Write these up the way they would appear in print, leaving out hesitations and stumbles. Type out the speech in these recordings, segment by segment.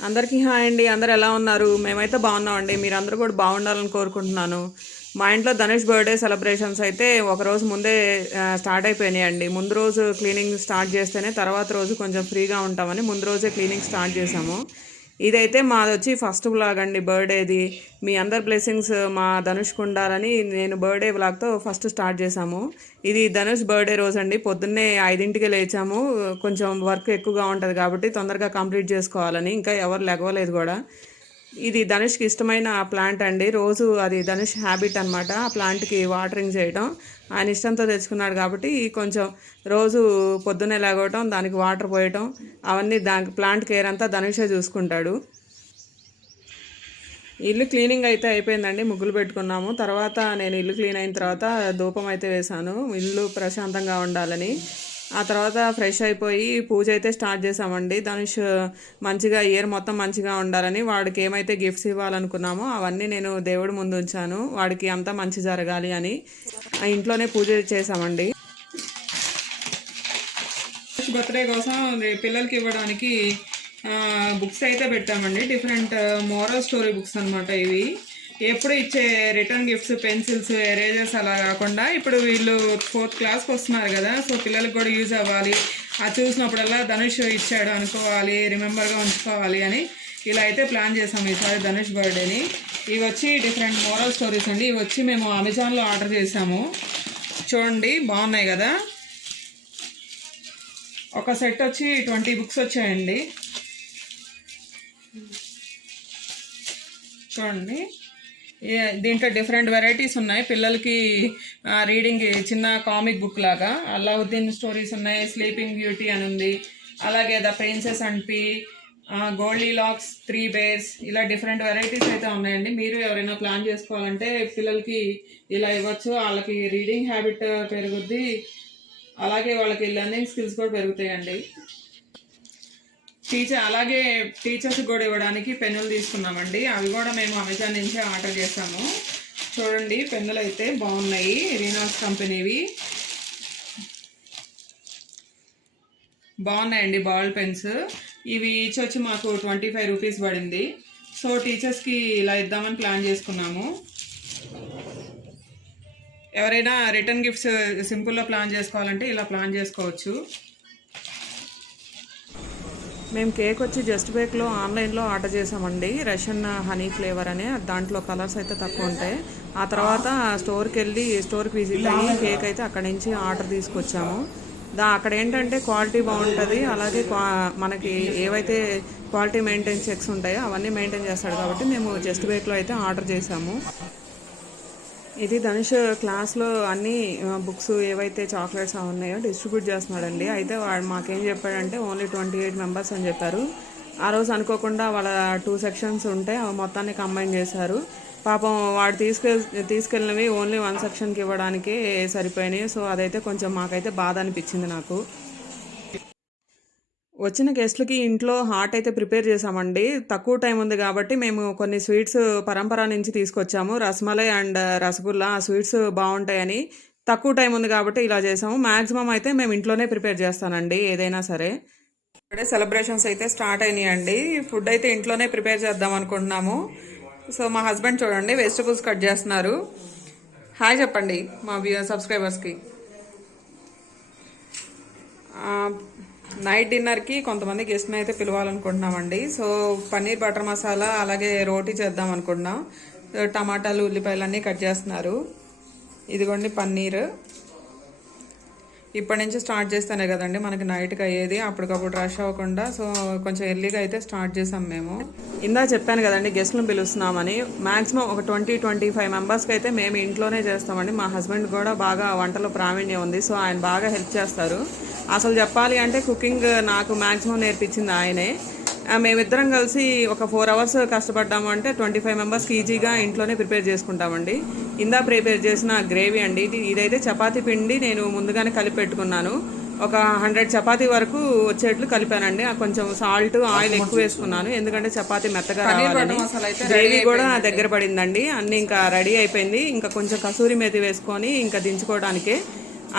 అందరికీ హాయ్ అండి. అందరు ఎలా ఉన్నారు? మేమైతే బాగున్నామండి. మీరందరూ కూడా బాగుండాలని కోరుకుంటున్నాను. మా ఇంట్లో ధనుష్ బర్త్డే సెలబ్రేషన్స్ అయితే ఒక రోజు ముందే స్టార్ట్ అయిపోయినాయండి. ముందు రోజు క్లీనింగ్ స్టార్ట్ చేస్తేనే తర్వాత రోజు కొంచెం ఫ్రీగా ఉంటామని ముందు రోజే క్లీనింగ్ స్టార్ట్ చేసాము. ఇదైతే మాదొచ్చి ఫస్ట్ వ్లాగ్ అండి బర్త్డేది. మీ అందరి బ్లెస్సింగ్స్ మా ధనుష్కు ఉండాలని నేను బర్త్డే వ్లాగ్తో ఫస్ట్ స్టార్ట్ చేసాము. ఇది ధనుష్ బర్త్డే రోజు అండి. పొద్దున్నే 5ంటికి లేచాము. కొంచెం వర్క్ ఎక్కువగా ఉంటుంది కాబట్టి తొందరగా కంప్లీట్ చేసుకోవాలని. ఇంకా ఎవరు లెగవలేదు కూడా. ఇది ధనుష్కి ఇష్టమైన ప్లాంట్ అండి. రోజు అది ధనుష్ హ్యాబిట్ అనమాట. ఆ ప్లాంట్కి వాటరింగ్ చేయడం ఆయన ఇష్టంతో తెచ్చుకున్నాడు కాబట్టి కొంచెం రోజు పొద్దున్నే లేగవటం, దానికి వాటర్ పోయటం, అవన్నీ దానికి ప్లాంట్ కేర్ అంతా ధనుషే చూసుకుంటాడు. ఇల్లు క్లీనింగ్ అయితే అయిపోయిందండి. ముగ్గులు పెట్టుకున్నాము. తర్వాత నేను ఇల్లు క్లీన్ అయిన తర్వాత ధూపం అయితే వేశాను, ఇల్లు ప్రశాంతంగా ఉండాలని. ఆ తర్వాత ఫ్రెష్ అయిపోయి పూజ అయితే స్టార్ట్ చేసామండి. ధనుష్ మంచిగా ఇయర్ మొత్తం మంచిగా ఉండాలని వాడికి ఏమైతే గిఫ్ట్స్ ఇవ్వాలనుకున్నామో అవన్నీ నేను దేవుడి ముందు ఉంచాను. వాడికి అంతా మంచి జరగాలి అని ఇంట్లోనే పూజ చేసామండి. బర్త్డే కోసం పిల్లలకి ఇవ్వడానికి బుక్స్ అయితే పెట్టామండి. డిఫరెంట్ మోరల్ స్టోరీ బుక్స్ అనమాట ఇవి. ఎప్పుడు ఇచ్చే రిటర్న్ గిఫ్ట్స్, పెన్సిల్స్, ఎరేజర్స్ అలా కాకుండా ఇప్పుడు వీళ్ళు 4th క్లాస్కి వస్తున్నారు కదా, సో పిల్లలకు కూడా యూజ్ అవ్వాలి. అది చూసినప్పుడల్లా ధనుష్ ఇచ్చాడు అనుకోవాలి, రిమెంబర్గా ఉంచుకోవాలి అని ఇలా అయితే ప్లాన్ చేసాము ఈసారి ధనుష్ బర్త్డేని. ఇవి వచ్చి డిఫరెంట్ మోరల్ స్టోరీస్ అండి. ఇవి వచ్చి మేము అమెజాన్లో ఆర్డర్ చేసాము. చూడండి బాగున్నాయి కదా. ఒక సెట్ వచ్చి 20 బుక్స్ వచ్చాయండి. చూడండి దీంట్లో డిఫరెంట్ వెరైటీస్ ఉన్నాయి. పిల్లలకి రీడింగ్ చిన్న కామిక్ బుక్ లాగా అల్లావుద్దీన్ స్టోరీస్ ఉన్నాయి, స్లీపింగ్ బ్యూటీ అని ఉంది, అలాగే the princess and pea, Goldilocks, 3 bears, ఇలా డిఫరెంట్ వెరైటీస్ అయితే ఉన్నాయండి. మీరు ఎవరైనా ప్లాన్ చేసుకోవాలంటే పిల్లలకి ఇలా ఇవ్వచ్చు. వాళ్ళకి రీడింగ్ హ్యాబిట్ పెరుగుద్ది, అలాగే వాళ్ళకి లెర్నింగ్ స్కిల్స్ కూడా పెరుగుతాయండి. అలాగే టీచర్స్ కూడా ఇవ్వడానికి పెన్నులు తీసుకున్నామండి. అవి కూడా మేము అమెజాన్ నుంచి ఆర్డర్ చేసాము. చూడండి పెన్నులు అయితే బాగున్నాయి, రీనాల్స్ కంపెనీవి బాగున్నాయండి. బాల్ పెన్స్ ఇవి ఈచ్ వచ్చి మాకు 25 రూపీస్ పడింది. సో టీచర్స్కి ఇలా ఇద్దామని ప్లాన్ చేసుకున్నాము. ఎవరైనా రిటర్న్ గిఫ్ట్స్ సింపుల్గా ప్లాన్ చేసుకోవాలంటే ఇలా ప్లాన్ చేసుకోవచ్చు. మేము కేక్ వచ్చి జస్ట్ బేక్లో ఆన్లైన్లో ఆర్డర్ చేసామండి. రష్యన్ హనీ ఫ్లేవర్ అనే, దాంట్లో కలర్స్ అయితే తక్కువ ఉంటాయి. ఆ తర్వాత స్టోర్కి విజిట్ అయ్యి కేక్ అయితే అక్కడి నుంచి ఆర్డర్ తీసుకొచ్చాము. అక్కడ ఏంటంటే క్వాలిటీ బాగుంటుంది, అలాగే మనకి ఏవైతే క్వాలిటీ మెయింటైన్ చెక్స్ ఉంటాయో అవన్నీ మెయింటైన్ చేస్తాడు కాబట్టి మేము జస్ట్ బేక్లో అయితే ఆర్డర్ చేసాము. ఇది ధనుష్ క్లాస్లో అన్ని బుక్స్ ఏవైతే చాక్లెట్స్ ఉన్నాయో డిస్ట్రిబ్యూట్ చేస్తున్నాడండి. అయితే వాడు మాకేం చెప్పాడంటే ఓన్లీ 28 మెంబర్స్ అని చెప్పారు. ఆ రోజు అనుకోకుండా వాళ్ళ 2 సెక్షన్స్ ఉంటే మొత్తాన్ని కంబైన్ చేశారు. పాపం వాడు తీసుకెళ్ళినవి ఓన్లీ 1 సెక్షన్కి ఇవ్వడానికే సరిపోయినాయి. సో అదైతే కొంచెం మాకైతే బాధ అనిపించింది నాకు. వచ్చిన గెస్ట్లకి ఇంట్లో హాట్ అయితే ప్రిపేర్ చేసామండి. తక్కువ టైం ఉంది కాబట్టి మేము కొన్ని స్వీట్స్ పరంపర నుంచి తీసుకొచ్చాము, రసమలై అండ్ రసగుల్లా. ఆ స్వీట్స్ బాగుంటాయని తక్కువ టైం ఉంది కాబట్టి ఇలా చేసాము. మ్యాక్సిమం అయితే మేము ఇంట్లోనే ప్రిపేర్ చేస్తానండి ఏదైనా సరే. ఇప్పుడే సెలబ్రేషన్స్ అయితే స్టార్ట్ అయినాయండి. ఫుడ్ అయితే ఇంట్లోనే ప్రిపేర్ చేద్దాం అనుకుంటున్నాము. సో మా హస్బెండ్ చూడండి వెజిటబుల్స్ కట్ చేస్తున్నారు. హాయ్ చెప్పండి మా సబ్స్క్రైబర్స్కి. నైట్ డిన్నర్కి కొంతమంది గెస్ట్ని అయితే పిలవాలనుకుంటున్నామండి. సో పన్నీర్ బటర్ మసాలా అలాగే రోటీ చేద్దాం అనుకుంటున్నాం. టమాటాలు, ఉల్లిపాయలు అన్నీ కట్ చేస్తున్నారు. ఇదిగోండి పన్నీర్. ఇప్పటి నుంచి స్టార్ట్ చేస్తేనే కదండి మనకి నైట్కి అయ్యేది, అప్పటికప్పుడు రష్ అవ్వకుండా. సో కొంచెం ఎర్లీగా అయితే స్టార్ట్ చేసాం మేము. ఇందా చెప్పాను కదండి గెస్ట్లను పిలుస్తున్నామని. మ్యాక్సిమం ఒక 20-25 మెంబర్స్కి అయితే మేము ఇంట్లోనే చేస్తామండి. మా హస్బెండ్ కూడా బాగా వంటలో ప్రావీణ్యం ఉంది, సో ఆయన బాగా హెల్ప్ చేస్తారు. అసలు చెప్పాలి అంటే కుకింగ్ నాకు మ్యాక్సిమం నేర్పించింది ఆయనే. మేమిద్దరం కలిసి ఒక 4 అవర్స్ కష్టపడ్డాము అంటే 25 మెంబర్స్కి ఈజీగా ఇంట్లోనే ప్రిపేర్ చేసుకుంటామండి. ఇందా ప్రిపేర్ చేసిన గ్రేవీ అండి. ఇదైతే చపాతీ పిండి నేను ముందుగానే కలిపి పెట్టుకున్నాను. ఒక 100 చపాతీ వరకు వచ్చేట్లు కలిపానండి. కొంచెం సాల్ట్, ఆయిల్ ఎక్కువ వేసుకున్నాను ఎందుకంటే చపాతీ మెత్తగా రావాలని. గ్రేవీ కూడా దగ్గర పడిందండి. అన్నీ ఇంకా రెడీ అయిపోయింది. ఇంకా కొంచెం కసూరి మేతి వేసుకొని ఇంకా దించుకోవడానికే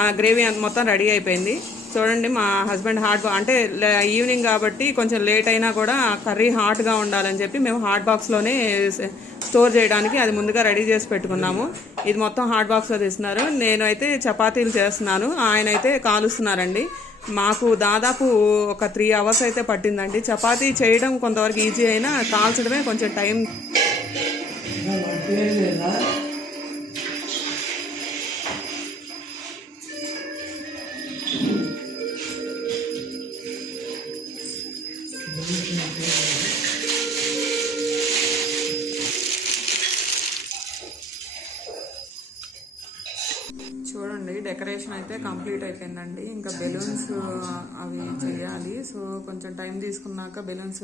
ఆ గ్రేవీ మొత్తం రెడీ అయిపోయింది. చూడండి మా హస్బెండ్ అంటే ఈవినింగ్ కాబట్టి కొంచెం లేట్ అయినా కూడా కర్రీ హాట్గా ఉండాలని చెప్పి మేము హాట్ బాక్స్లోనే స్టోర్ చేయడానికి అది ముందుగా రెడీ చేసి పెట్టుకున్నాము. ఇది మొత్తం హాట్ బాక్స్లో తీస్తున్నారు. నేను అయితే చపాతీలు చేస్తున్నాను, ఆయన అయితే కాలుస్తున్నారండి. మాకు దాదాపు ఒక 3 hours అయితే పట్టిందండి. చపాతీ చేయడం కొంతవరకు ఈజీ అయినా కాల్చడమే కొంచెం టైం. చూడండి డెకరేషన్ అయితే కంప్లీట్ అయిపోయిందండి. ఇంకా బెలూన్స్ అవి చేయాలి. సో కొంచెం టైం తీసుకున్నాక బెలూన్స్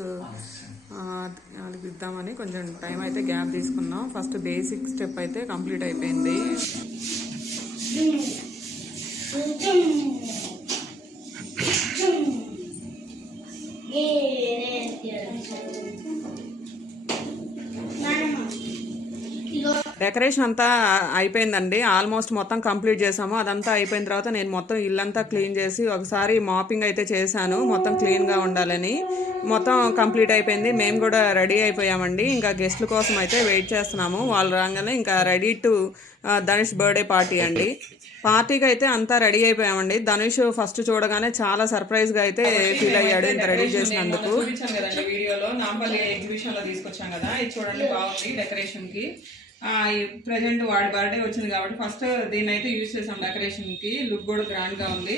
అది ఇద్దామని కొంచెం టైం అయితే గ్యాప్ తీసుకున్నాం. ఫస్ట్ బేసిక్ స్టెప్ అయితే కంప్లీట్ అయిపోయింది. డెకరేషన్ అంతా అయిపోయిందండి. ఆల్మోస్ట్ మొత్తం కంప్లీట్ చేసాము. అదంతా అయిపోయిన తర్వాత నేను మొత్తం ఇల్లంతా క్లీన్ చేసి ఒకసారి మాపింగ్ అయితే చేశాను, మొత్తం క్లీన్గా ఉండాలని. మొత్తం కంప్లీట్ అయిపోయింది. మేము కూడా రెడీ అయిపోయామండి. ఇంకా గెస్ట్ల కోసం అయితే వెయిట్ చేస్తున్నాము. వాళ్ళు రాగానే ఇంకా ready to Dhanush birthday party అండి. పార్టీకి అయితే అంతా రెడీ అయిపోయామండి. ధనుష్ ఫస్ట్ చూడగానే చాలా సర్ప్రైజ్గా అయితే ఫీల్ అయ్యాడు ఇంత రెడీ చేసినందుకు. చూపించాను కదండి వీడియోలో, నాంపల్లి ఎగ్జిబిషన్లో తీసుకొచ్చాం కదా. ఇది చూడండి బాగుంది డెకరేషన్కి. ప్రజెంట్ వాడి బర్త్డే వచ్చింది కాబట్టి ఫస్ట్ దీన్ని అయితే యూజ్ చేసాం డెకరేషన్కి. లుక్ కూడా గ్రాండ్గా ఉంది.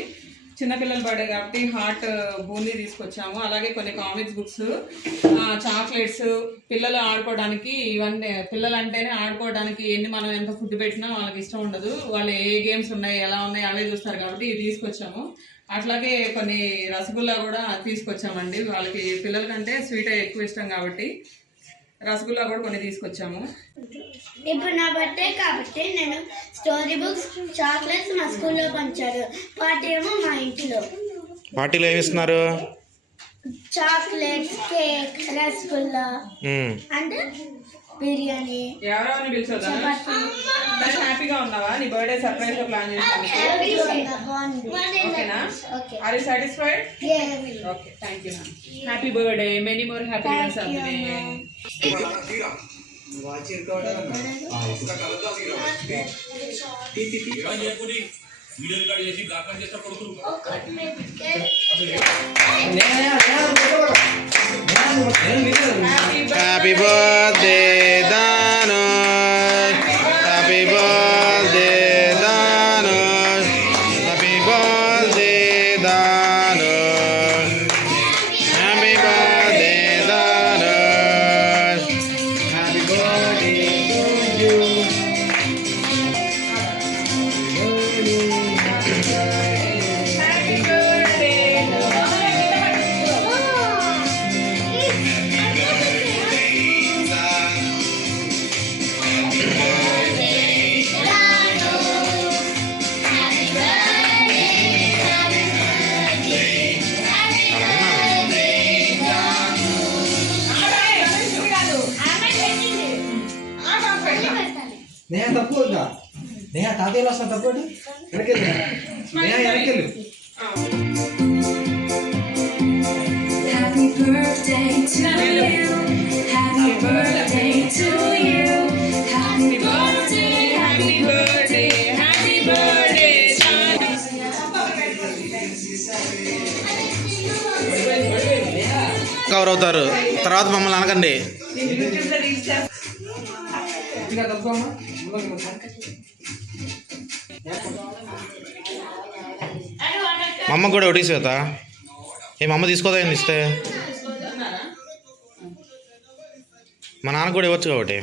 చిన్నపిల్లల బర్త్డే కాబట్టి హాట్ బూందీ తీసుకొచ్చాము. అలాగే కొన్ని కామిక్స్ బుక్స్, చాక్లెట్స్, పిల్లలు ఆడుకోవడానికి. ఇవన్నీ పిల్లలు అంటేనే ఆడుకోవడానికి మనం ఎంత ఫుడ్ పెట్టినా వాళ్ళకి ఇష్టం ఉండదు. వాళ్ళు ఏ గేమ్స్ ఉన్నాయి ఎలా ఉన్నాయి అవే చూస్తారు కాబట్టి ఇవి తీసుకొచ్చాము. అట్లాగే కొన్ని రసగుల్లా కూడా తీసుకొచ్చామండి. వాళ్ళకి పిల్లల కంటే స్వీట్ ఎక్కువ ఇష్టం కాబట్టి రసగుల్లా కూడా కొన్ని తీసుకొచ్చాము. ఇప్పుడు నా బర్త్డే కాబట్టి నేను స్టోరీ బుక్స్, చాక్లెట్స్ మా స్కూల్లో పంచారు. పార్టీ ఏమో మా ఇంట్లో. పార్టీలో ఏమి ఇస్తున్నారు? Chocolates, cake, rasgulla and biryani. ఎవరెవరిని పిలిచోదా? హ్యాపీగా ఉన్నావా? నీ బర్త్డే సర్ప్రైజ్ గా ప్లాన్ చేసాను. ఓకేనా? Are you satisfied? Okay, thank you. Happy birthday, many more happiness of the day. Happy birthday Dhanush, happy birthday Dhanush, happy birthday Dhanush, happy birthday Dhanush, happy birthday to you. Neha తప్పు ఉందా? నేహ తాతయ్యలో వస్తా తప్పు వెనకెళ్ళు. నేహ వెనకెళ్ళు. Happy birthday to you. Happy birthday to you. Happy birthday, happy birthday, happy birthday. Cover అవుతారు. తర్వాత మమ్మల్ని అనకండి. మా అమ్మ కూడా ఒకటి శ్వేత. మా అమ్మ తీసుకోదా ఏంది ఇస్తే? మా నాన్న కూడా ఇవ్వచ్చు కాబట్టి.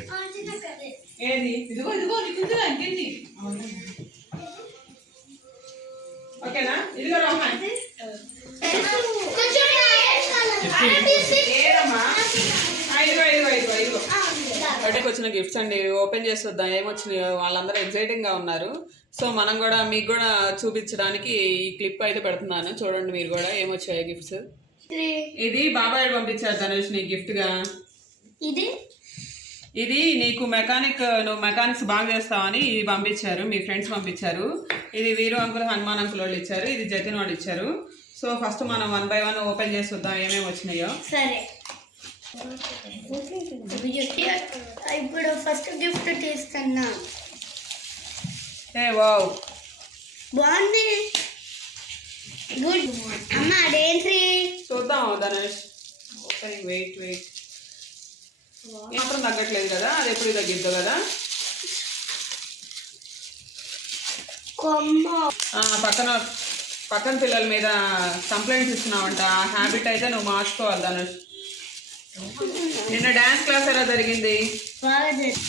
బర్త్డేకి వచ్చిన గిఫ్ట్స్ అండి, ఓపెన్ చేసి వద్దాం ఏమొచ్చినాయో. వాళ్ళందరూ ఎక్సైటింగ్గా ఉన్నారు. సో మనం కూడా మీకు కూడా చూపించడానికి ఈ క్లిప్ అయితే పెడుతున్నాను. చూడండి మీరు కూడా ఏమొచ్చాయో గిఫ్ట్స్. ఇది బాబాయ్ పంపించారు ధనుష్ నీ గిఫ్ట్గా. ఇది నీకు నువ్వు మెకానిక్స్ బాగా చేస్తావని ఇది పంపించారు, మీ ఫ్రెండ్స్ పంపించారు. ఇది వీరు అంకుల్, హనుమాన్ అంకుల్ వాళ్ళు ఇచ్చారు, ఇది జతిన్ వాళ్ళు ఇచ్చారు. సో ఫస్ట్ మనం 1 by 1 ఓపెన్ చేసి చూద్దాం ఏమేమి వచ్చినాయో. సరే, ఇప్పుడు ఫస్ట్ గిఫ్ట్ తీస్తున్నా. ఏ వావ్, బాగుంది, గుడ్. అమ్మ అదేంటి? చూద్దాం ధనుష్. ఓపెన్, వెయిట్ మాత్రం తగ్గట్లేదు కదా, అది ఎప్పుడు తగ్గిద్దు కదా. కొమ్మ. పక్కన పిల్లల మీద కంప్లైంట్స్ ఇస్తున్నావంట. ఆ హ్యాబిట్ అయితే నువ్వు మార్చుకోవాలి ధనుష్. నిన్న డాన్స్ క్లాస్ ఎలా జరిగింది? బాగా చేసి.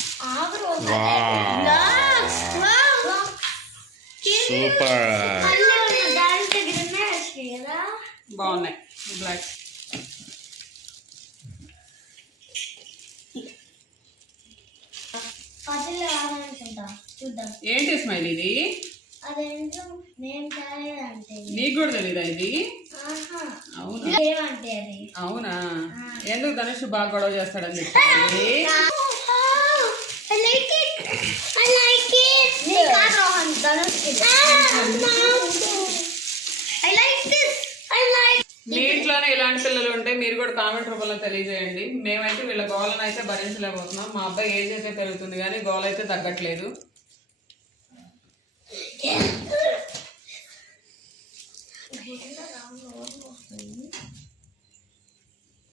సూపర్. బాగున్నాయి బ్లాక్. చూద్దాం ఏంటి స్మైల్ ఇది? అదేంటో నేను అంటే నీకు కూడా తెలీదా ఇది? అవునా? ఏమంటే అది. అవునా? ఎందుకు ధనుష్ బాగా గొడవ చేస్తాడని చెప్పి మీ ఇంట్లోనే ఇలాంటి పిల్లలు ఉంటే మీరు కూడా కామెంట్ రూపంలో తెలియజేయండి. మేమైతే వీళ్ళ గోలను అయితే భరించలేకపోతున్నాం. మా అబ్బాయి ఏజ్ అయితే పెరుగుతుంది కానీ గోల అయితే తగ్గట్లేదు.